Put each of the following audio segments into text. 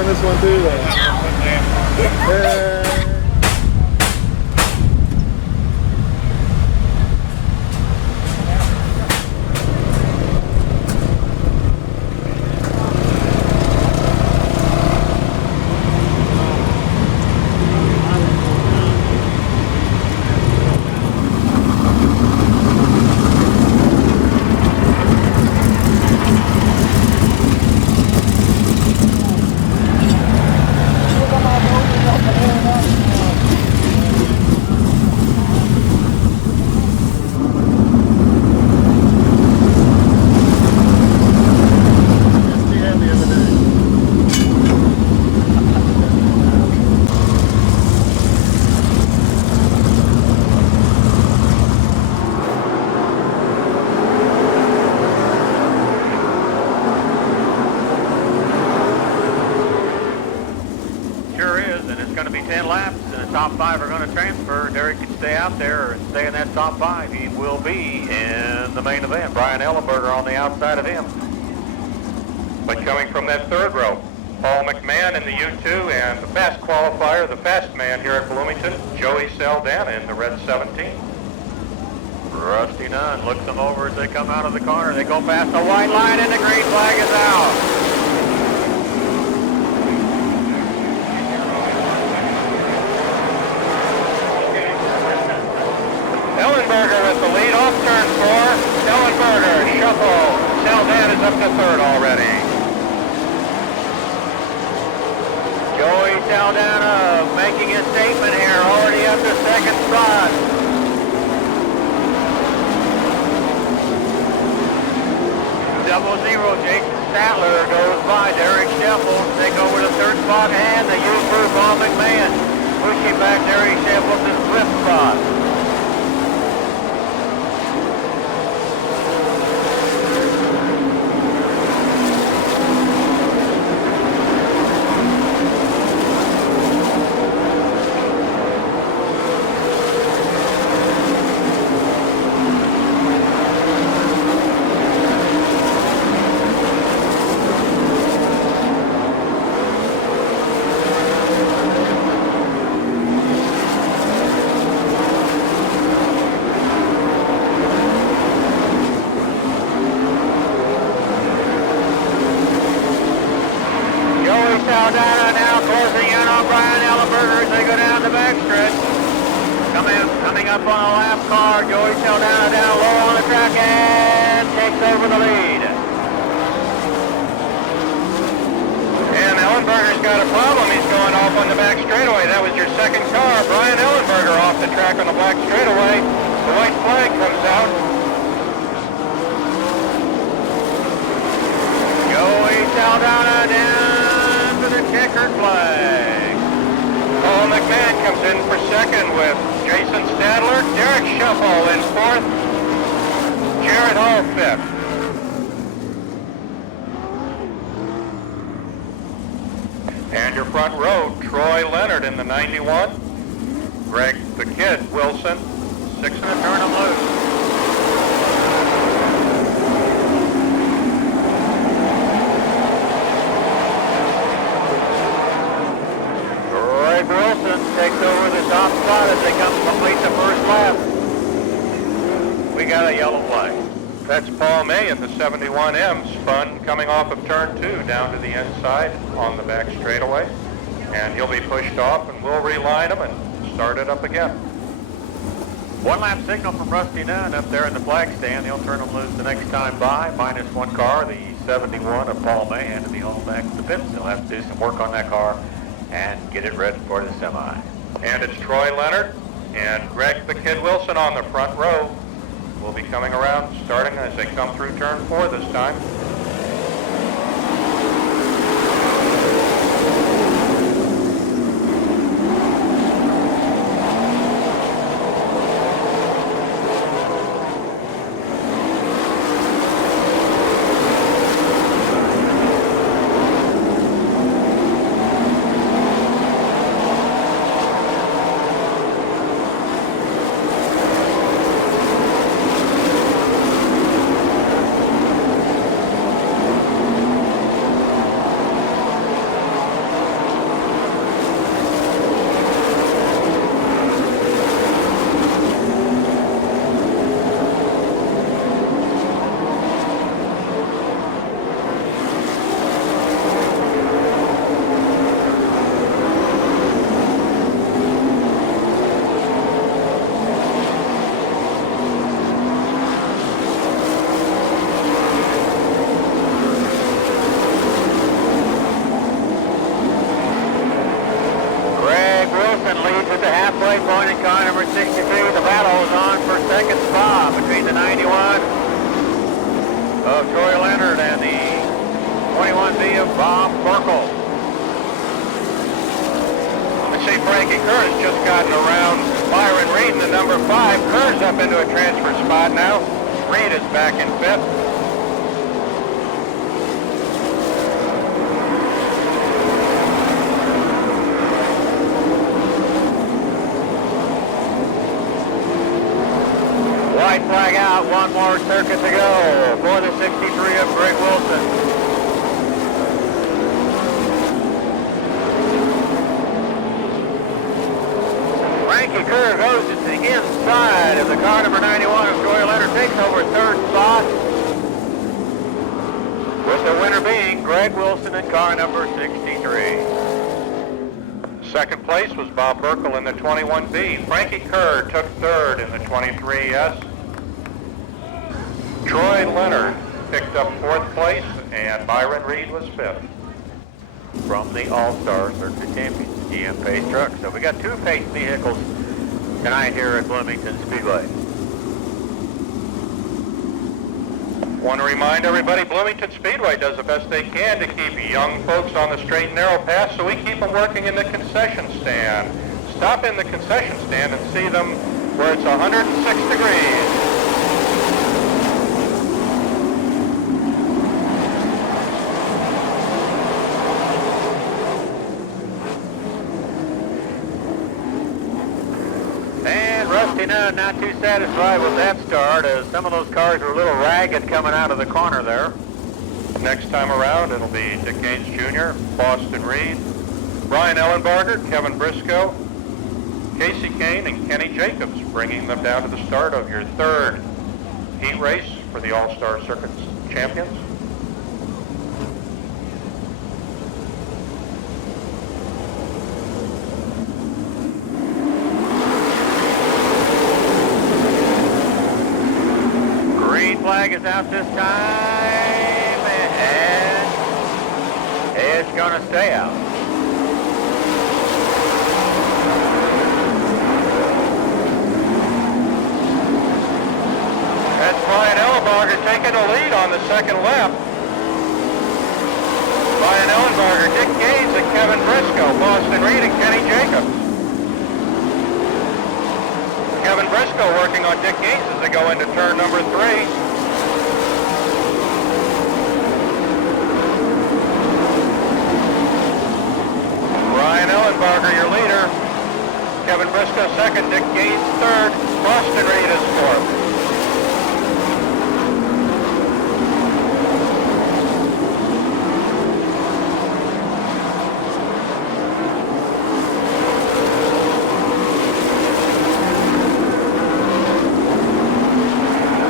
in this one too? Top 5 are going to transfer. Derek can stay out there or stay in that top 5. He will be in the main event. Brian Ellenberger on the outside of him. But coming from that third row, Paul McMahon in the U2 and the fast qualifier, the fast man here at Bloomington, Joey Saldana in the red 17. Rusty Nunn looks them over as they come out of the corner. They go past the white line and the green flag is out. Ellenberger with the lead off turn 4. Ellenberger, shuffle. Saldana is up to third already. Joey Saldana making his statement here, already up to second spot. Double zero, Jason Statler goes by Derek Sheffield. They go with a third spot and the U for Paul McMahon. Pushing back Derek Sheffield to the fifth spot. Saldana now closing in on Brian Ellenberger as they go down the backstretch. Coming up on a lap car, Joey Saldana down low on the track and takes over the lead. And Ellenberger's got a problem. He's going off on the back straightaway. That was your second car. Brian Ellenberger off the track on the black straightaway. The white flag comes out. Joey Saldana down to the checkered flag. Paul McMahon comes in for second with Jason Stadler. Derek Shuffle in fourth. Jared Hall fifth. And your front row, Troy Leonard in the 91. Greg the Kid Wilson, sixth. Gonna turn him loose. Greg Wilson takes over the top spot as they come to complete the first lap. We got a yellow flag. That's Paul May in the 71M, spun coming off of turn 2 down to the inside on the back straightaway. And he'll be pushed off and we'll reline him and start it up again. One lap signal from Rusty Nunn up there in the flag stand. He'll turn them loose the next time by. Minus one car, the 71 of Paul May, and to be hauled back to the pits. They'll have to do some work on that car and get it ready for the semi. And it's Troy Leonard and Greg the Kid Wilson on the front row. Will be coming around starting as they come through turn 4 this time. point in car number 62. The battle is on for second spot between the 91 of Troy Leonard and the 21B of Bob Burkle. I see Frankie Kerr has just gotten around Byron Reed in the number 5. Kerr's up into a transfer spot now. Reed is back in 5th. White flag out, one more circuit to go for the 63 of Greg Wilson. Frankie Kerr goes to the inside of the car number 91 of Troy Leonard, takes over third spot, with the winner being Greg Wilson in car number 63. Second place was Bob Burkle in the 21B. Frankie Kerr took third in the 23S. Troy Leonard picked up fourth place, and Byron Reed was fifth. From the All-Star Circuit Champions, GM Pace Truck. So we got two Pace vehicles tonight here at Bloomington Speedway. Want to remind everybody, Bloomington Speedway does the best they can to keep young folks on the straight and narrow path, so we keep them working in the concession stand. Stop in the concession stand and see them where it's 106 degrees. Rusty Nunn not too satisfied with that start, as some of those cars were a little ragged coming out of the corner there. Next time around, it'll be Dick Gaines Jr., Boston Reed, Brian Ellenbarger, Kevin Briscoe, Casey Kane, and Kenny Jacobs, bringing them down to the start of your third heat race for the All-Star Circuit Champions. Flag is out this time, and it's going to stay out. That's Brian Ellenbarger taking the lead on the second lap. Brian Ellenbarger, Dick Gaines, and Kevin Briscoe, Boston Reed, and Kenny Jacobs. Kevin Briscoe working on Dick Gaines as they go into turn number 3. Brian Ellenbarger, your leader. Kevin Briscoe second, Dick Gaines third, Boston Reed is fourth.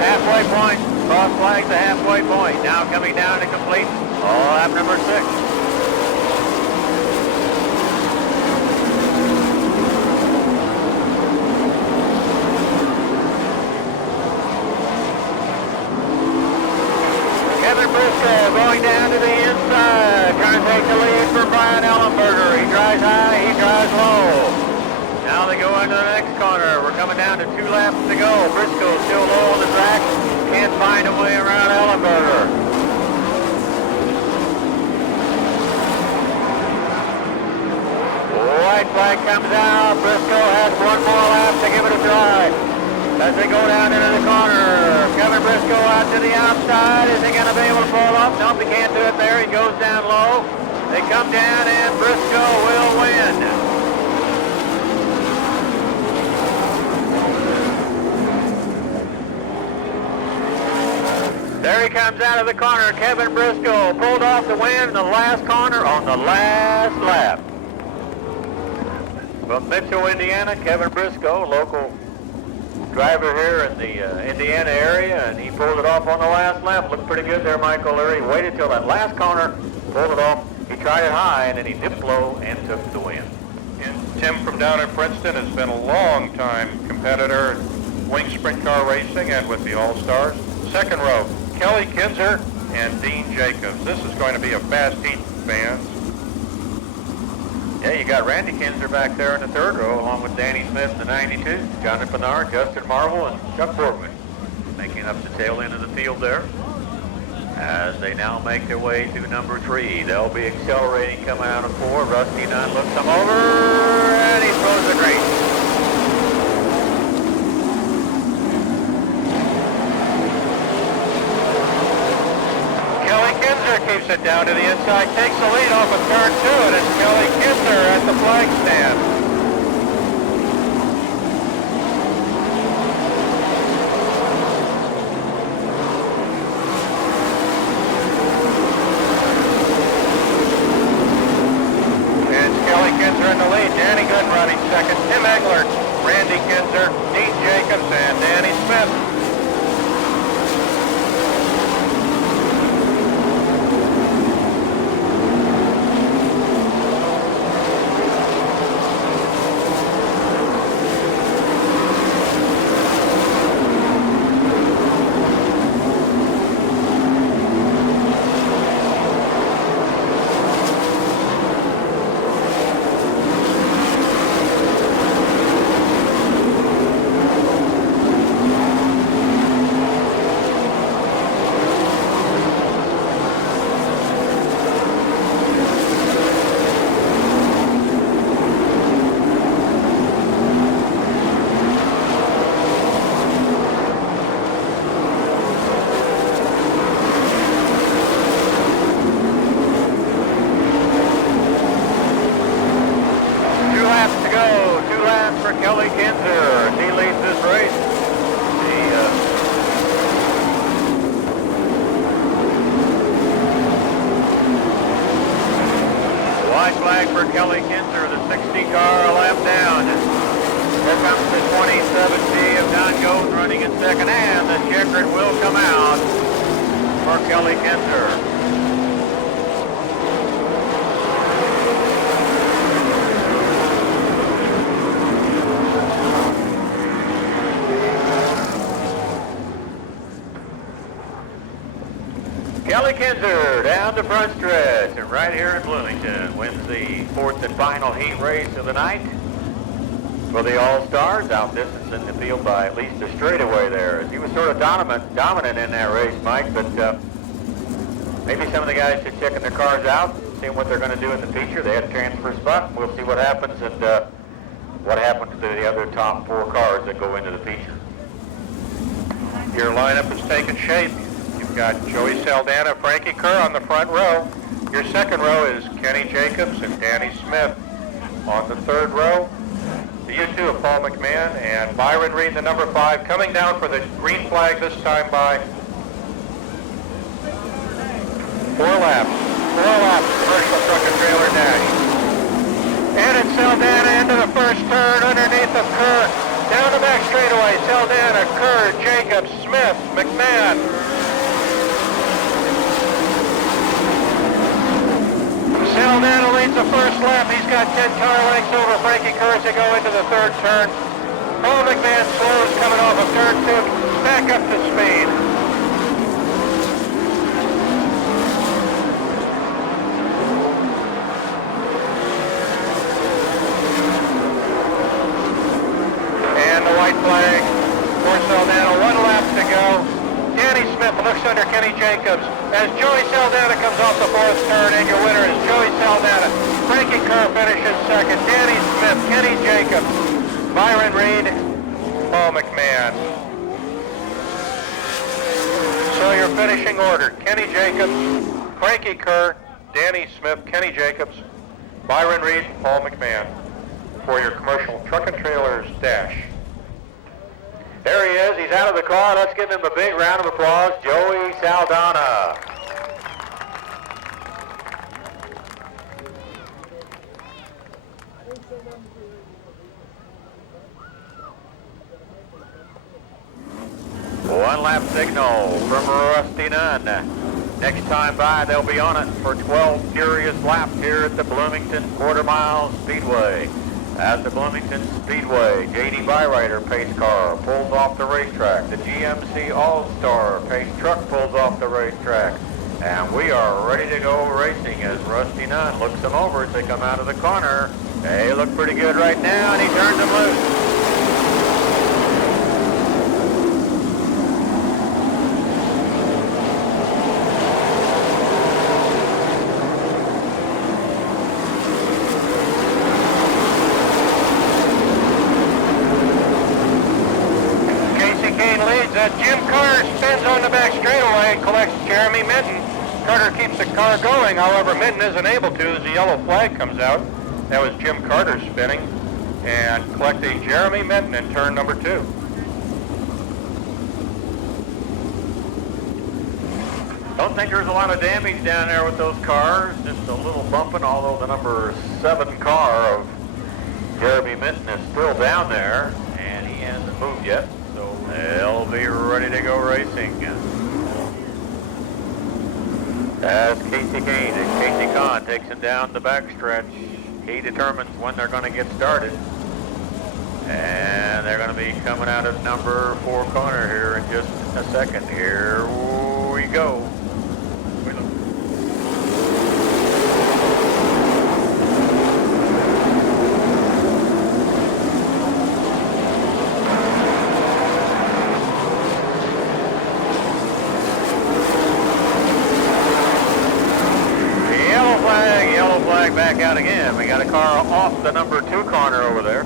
Halfway point, cross flag the halfway point. Now coming down to complete lap number 6. Briscoe going down to the inside, trying to take the lead from Brian Ellenbarger. He drives high, he drives low. Now they go into the next corner. We're coming down to 2 laps to go. Briscoe still low on the track, can't find a way around Ellenbarger. White flag comes out. Briscoe has one more lap to give it a try. As they go down into the corner, Kevin Briscoe out to the outside. Is he going to be able to pull up? Nope, he can't do it there. He goes down low. They come down, and Briscoe will win. There he comes out of the corner. Kevin Briscoe pulled off the win in the last corner on the last lap. From Mitchell, Indiana, Kevin Briscoe, local driver here in the Indiana area, and he pulled it off on the last lap. Looked pretty good there, Mike O'Leary. Waited till that last corner, pulled it off. He tried it high, and then he dipped low and took the win. And Tim from down in Princeton has been a long-time competitor in wing sprint car racing and with the All-Stars. Second row, Kelly Kinzer and Dean Jacobs. This is going to be a fast heat, fans. Yeah, you got Randy Kinzer back there in the third row, along with Danny Smith in the 92, Jonathan Bernard, Justin Marvel, and Chuck Borgman, making up the tail end of the field there. As they now make their way to number 3, they'll be accelerating coming out of 4. Rusty Nunn looks them over, and he throws the green. Kelly Kinzer keeps it down to the inside, takes the lead off of turn 2, and it's Kelly Kinzer at the flag stand. In the lead, Danny Gooden running second, Tim Egler, Randy Kinzer, Dean Jacobs, and Danny Smith. Kelly Kinzer, he leads this race. White flag for Kelly Kinzer, the 60 car a lap down. Here comes the 27G of Don Golden running in second, and the checkered will come out for Kelly Kinzer. Kelly Kinzer down the front stretch, and right here in Bloomington wins the fourth and final heat race of the night for the All-Stars, outdistancing the field by at least a straightaway there. He was sort of dominant in that race, Mike, but maybe some of the guys are checking their cars out, seeing what they're going to do in the feature. They had a transfer spot. We'll see what happens and what happens to the other top 4 cars that go into the feature. Your lineup is taking shape. You've got Joey Saldana, Frankie Kerr on the front row. Your second row is Kenny Jacobs and Danny Smith. On the third row, the U2 of Paul McMahon and Byron Reed, the number 5, coming down for the green flag this time by 4 laps. 4 laps, commercial truck and trailer dash. And it's Saldana into the first turn underneath of Kerr. Down the back straightaway, Saldana, Kerr, Jacobs, Smith, McMahon. Saldana leads the first lap. He's got 10 car lengths over Frankie Kerr as they go into the third turn. Paul McMahon slows coming off of turn 2, back up to speed. And the white flag for Saldana. 1 lap to go. Danny Smith looks under Kenny Jacobs as Joey Saldana comes off the 4th turn, and your winner is Joey Saldana. Frankie Kerr finishes second. Danny Smith, Kenny Jacobs, Byron Reed, Paul McMahon. So your finishing order: Kenny Jacobs, Frankie Kerr, Danny Smith, Kenny Jacobs, Byron Reed, Paul McMahon for your commercial truck and trailers dash. There he is. He's out of the car. Let's give him a big round of applause. Joey Saldana. One lap signal from Rusty Nunn. Next time by, they'll be on it for 12 furious laps here at the Bloomington Quarter-Mile Speedway. At the Bloomington Speedway, J.D. Byrider pace car pulls off the racetrack. The GMC All-Star pace truck pulls off the racetrack. And we are ready to go racing as Rusty Nunn looks them over as they come out of the corner. They look pretty good right now, and he turns them loose. Jim Carter spins on the back straightaway and collects Jeremy Minton. Carter keeps the car going, however, Minton isn't able to as the yellow flag comes out. That was Jim Carter spinning and collecting Jeremy Minton in turn number 2. Don't think there's a lot of damage down there with those cars, just a little bumping, although the number 7 car of Jeremy Minton is still down there, and he hasn't moved yet. They'll be ready to go racing. As Casey Kane and Casey Kahn takes him down the backstretch, he determines when they're going to get started. And they're going to be coming out of number 4 corner here in just a second. Here we go. Back out again. We got a car off the number 2 corner over there.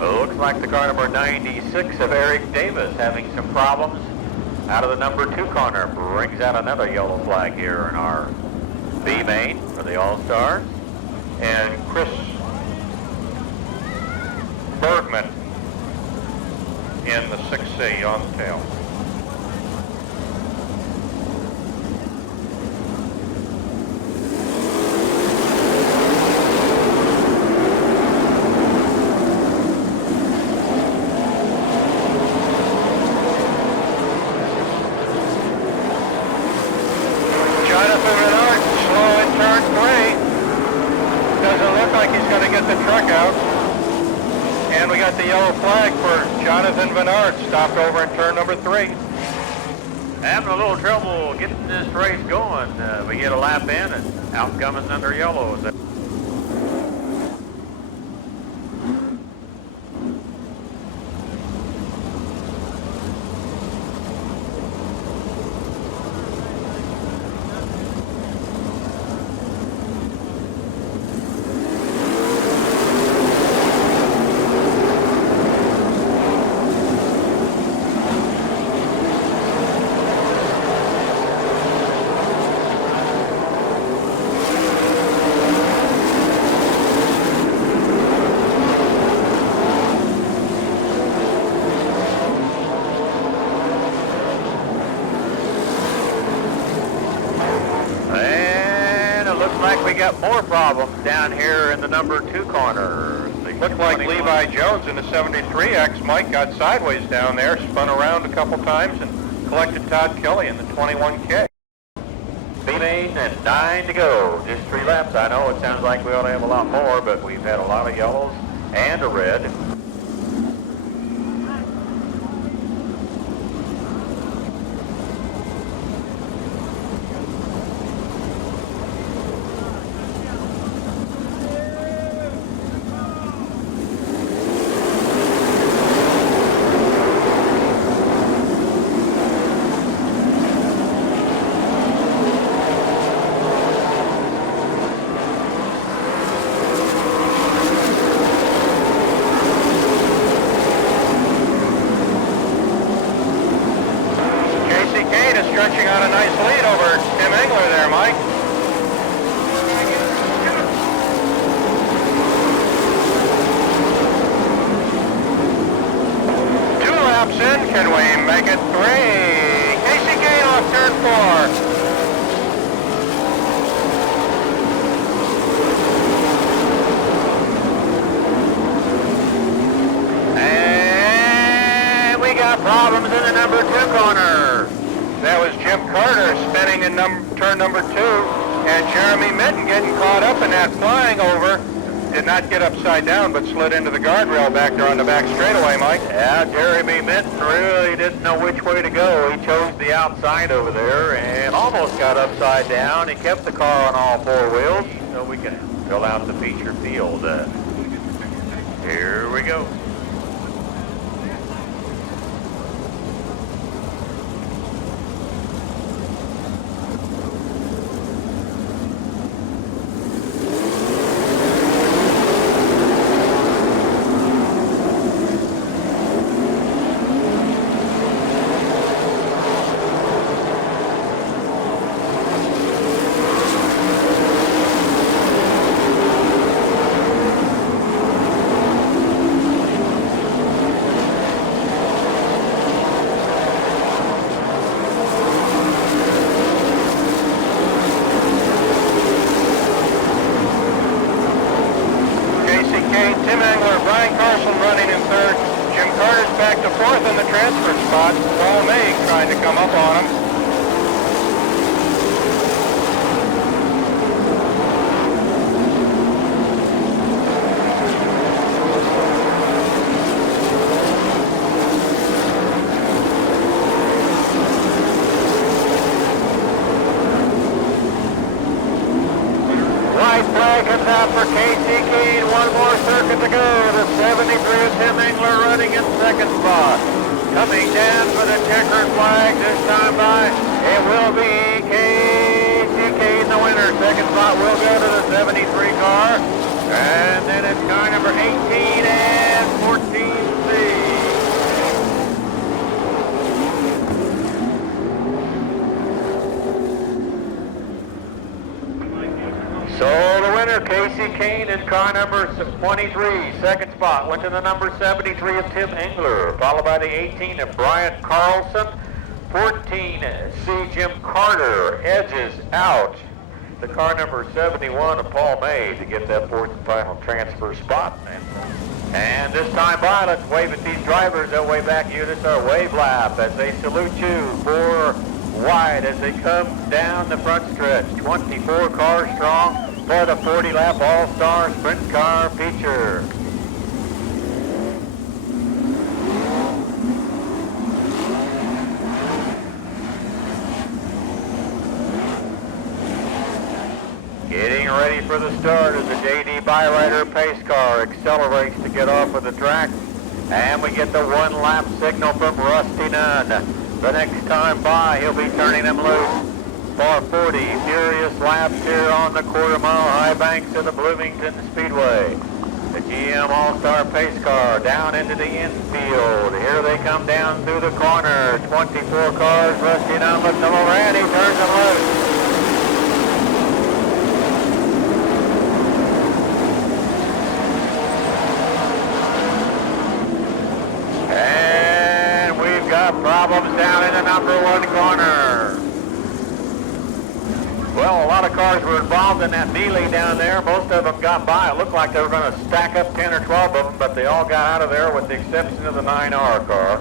Looks like the car number 96 of Eric Davis having some problems out of the number 2 corner. Brings out another yellow flag here in our B main for the All-Stars. And Chris Bergman in the 6C on the tail. The yellow flag for Jonathan Bernard, stopped over in turn number 3. Having a little trouble getting this race going. We get a lap in and out comes under yellow. We got more problems down here in the number 2 corner. Looked like Levi Jones in the 73X. Mike got sideways down there, spun around a couple times, and collected Todd Kelly in the 21K. B-main and 9 to go. Just 3 laps. I know it sounds like we ought to have a lot more, but we've had a lot of yellows and a red. Stretching out a nice lead over Tim Engler there, Mike. Two laps in, can we make it 3? Casey Kane off turn 4. And we got problems in the number 2 corner. That was Jim Carter spinning in turn number 2, and Jeremy Minton getting caught up in that flying over did not get upside down, but slid into the guardrail back there on the back straightaway, Mike. Yeah, Jeremy Minton really didn't know which way to go. He chose the outside over there and almost got upside down. He kept the car on all four wheels so we can fill out the feature field. Here we go. Back to fourth in the transfer spot. Paul May trying to come up on him. White flag comes out for Casey Keene. One more circuit to go. The 73 of Tim Engler running in second spot. Coming down for the checkered flag this time by, it will be Casey Keene, the winner. Second spot will go to the 73 car. And then it's car number 18 and 14C. So the winner, Casey Keene, in car number 23. Second spot went to the number 73 of Tim Engler, followed by the 18 of Bryant Carlson. 14C Jim Carter edges out the car number 71 of Paul May to get that fourth and final transfer spot. And this time by, let's wave at these drivers. They'll wave back at you. This is our wave lap as they salute you for wide as they come down the front stretch. 24 cars strong for the 40-lap All-Star Sprint Car feature. Getting ready for the start as the J.D. Byrider pace car accelerates to get off of the track. And we get the one-lap signal from Rusty Nunn. The next time by, he'll be turning them loose for 40 furious laps here on the quarter-mile high banks of the Bloomington Speedway. The GM All-Star pace car down into the infield. Here they come down through the corner. 24 cars. Rusty Nunn looks them over and he turns them loose. And we've got problems down in the number one corner. Well, a lot of cars were involved in that melee down there. Most of them got by. It looked like they were going to stack up 10 or 12 of them, but they all got out of there with the exception of the 9R car.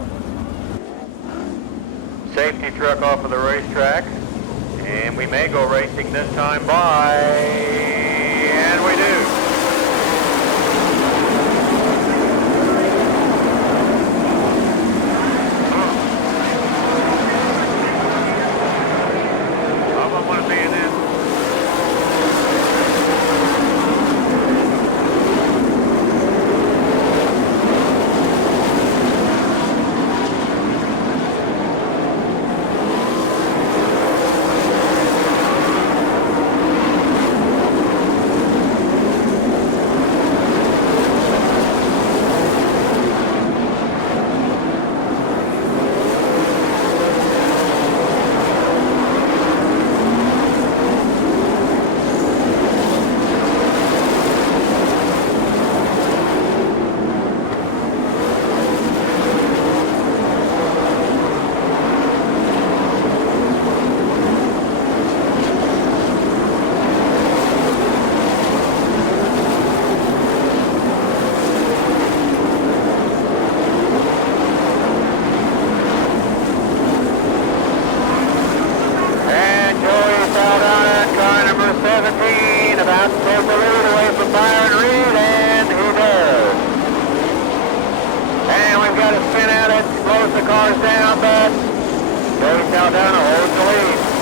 Safety truck off of the racetrack. And we may go racing this time by. And we do. cars down, bud. Joey Saldana holds the lead.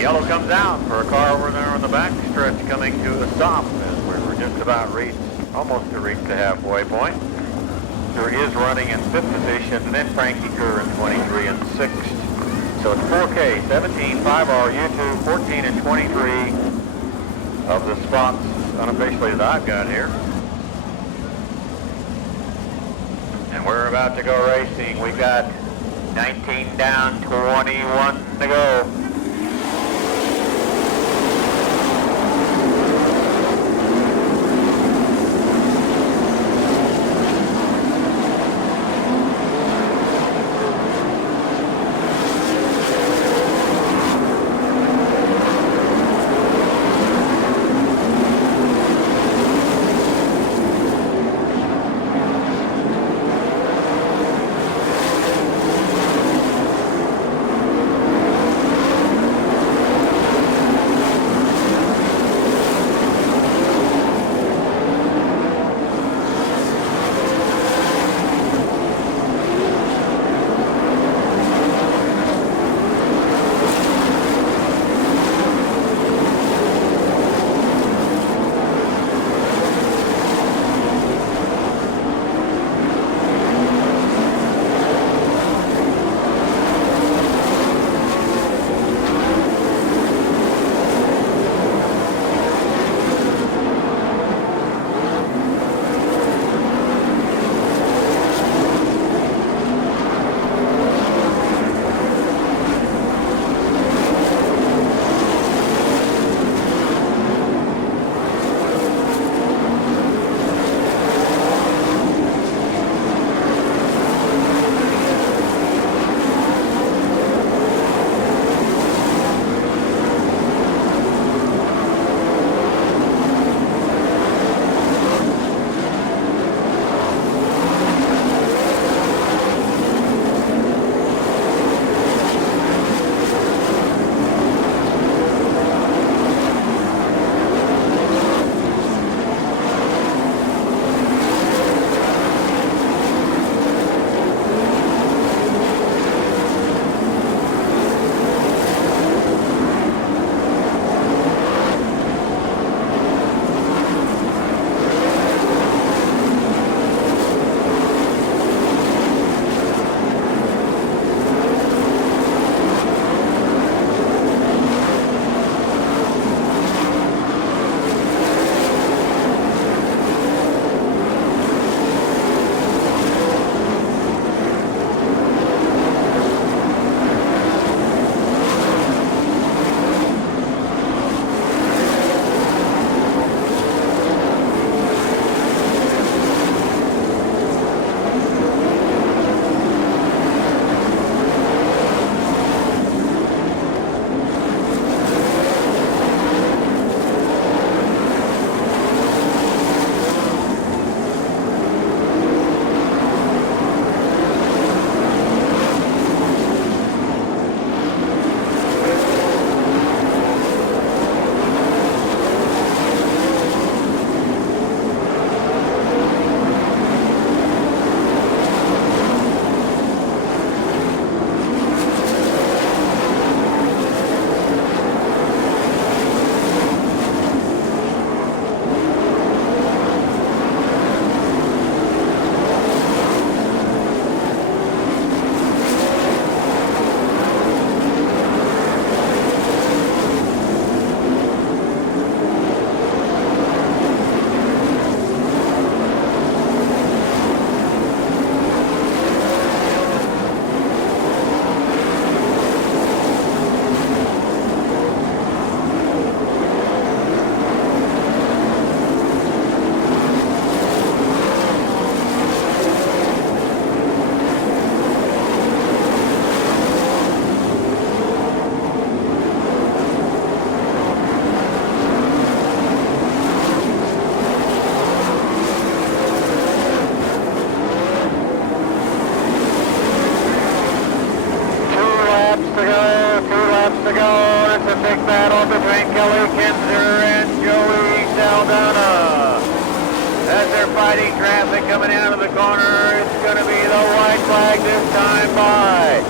Yellow comes out for a car over there on the back stretch coming to a stop as we're just about almost to reach the halfway point. There is running in 5th position, and then Frankie Kerr in 23 and 6th. So it's 4K, 17, 5RU2, 14 and 23 of the spots unofficially that I've got here. And we're about to go racing. We've got 19 down, 21 to go. fighting traffic coming out of the corner. It's going to be the white flag this time by.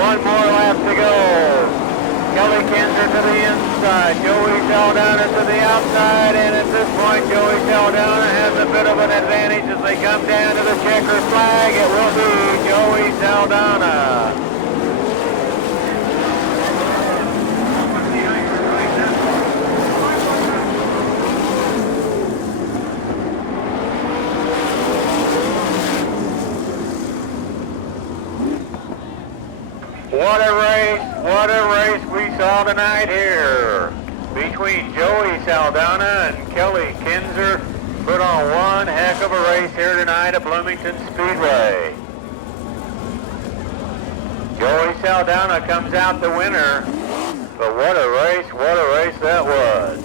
One more lap to go. Kelly Kinzer to the inside. Joey Saldana to the outside. And at this point, Joey Saldana has a bit of an advantage as they come down to the checker flag. It will be Joey Saldana. What a race we saw tonight here between Joey Saldana and Kelly Kinzer. Put on one heck of a race here tonight at Bloomington Speedway. Joey Saldana comes out the winner, but what a race that was.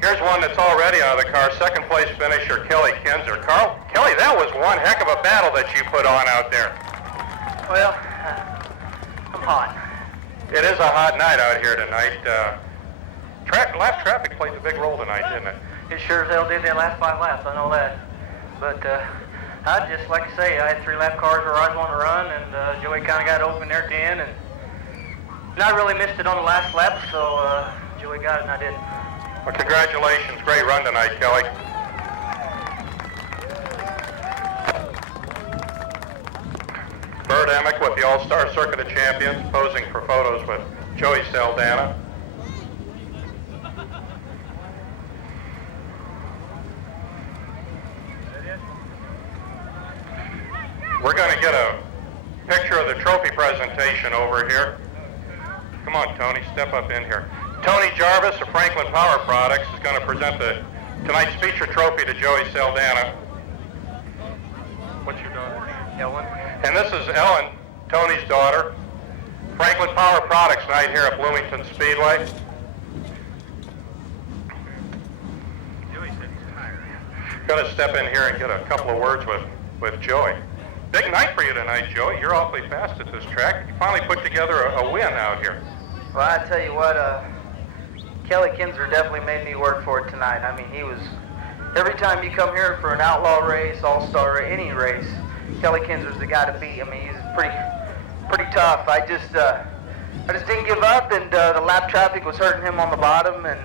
Here's one that's already out of the car, second place finisher Kelly Kinzer. Carl, Kelly, that was one heck of a battle that you put on out there. Well, I'm hot. It is a hot night out here tonight. Lap traffic played a big role tonight, didn't it? It sure as hell did the last 5 laps, I know that. But I just, like I say, I had 3 lap cars where I was wanting to run, and Joey kind of got open there at the end, and I really missed it on the last lap, so Joey got it and I didn't. Well, congratulations. Great run tonight, Kelly. Bert Emick with the All-Star Circuit of Champions, posing for photos with Joey Saldana. We're going to get a picture of the trophy presentation over here. Come on, Tony, step up in here. Tony Jarvis of Franklin Power Products is going to present tonight's feature trophy to Joey Saldana. What's your daughter? Ellen. And this is Ellen, Tony's daughter. Franklin Power Products night here at Bloomington Speedway. Going to step in here and get a couple of words with Joey. Big night for you tonight, Joey. You're awfully fast at this track. You finally put together a win out here. Well, I tell you what, Kelly Kinzer definitely made me work for it tonight. I mean, he was, every time you come here for an outlaw race, all-star race, any race, Kelly Kinzer's the guy to beat. I mean, he's pretty tough. I just didn't give up, and the lap traffic was hurting him on the bottom, and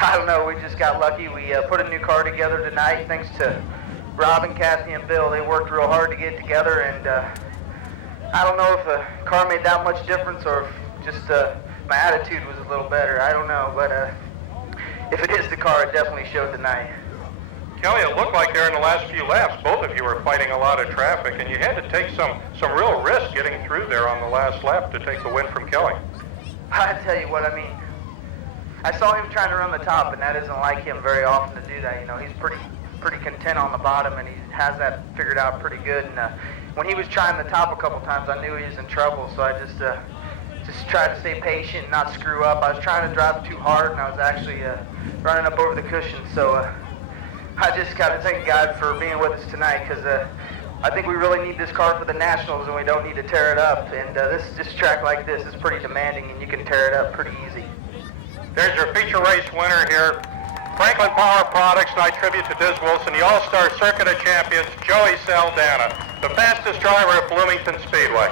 I don't know, we just got lucky. We put a new car together tonight, thanks to Rob and Kathy and Bill. They worked real hard to get it together, and I don't know if the car made that much difference or if just my attitude was a little better. I don't know, but if it is the car, it definitely showed tonight. Kelly, it looked like there in the last few laps, both of you were fighting a lot of traffic, and you had to take some real risk getting through there on the last lap to take the win from Kelly. I tell you what, I mean, I saw him trying to run the top, and that isn't like him very often to do that. You know, he's pretty content on the bottom, and he has that figured out pretty good. And when he was trying the top a couple times, I knew he was in trouble, so I just tried to stay patient and not screw up. I was trying to drive too hard, and I was actually running up over the cushion. So I just got to thank God for being with us tonight, because I think we really need this car for the Nationals, and we don't need to tear it up. And this track like this is pretty demanding, and you can tear it up pretty easy. There's your feature race winner here. Franklin Power Products, night tribute to Diz Wilson, the All-Star Circuit of Champions, Joey Saldana, the fastest driver at Bloomington Speedway.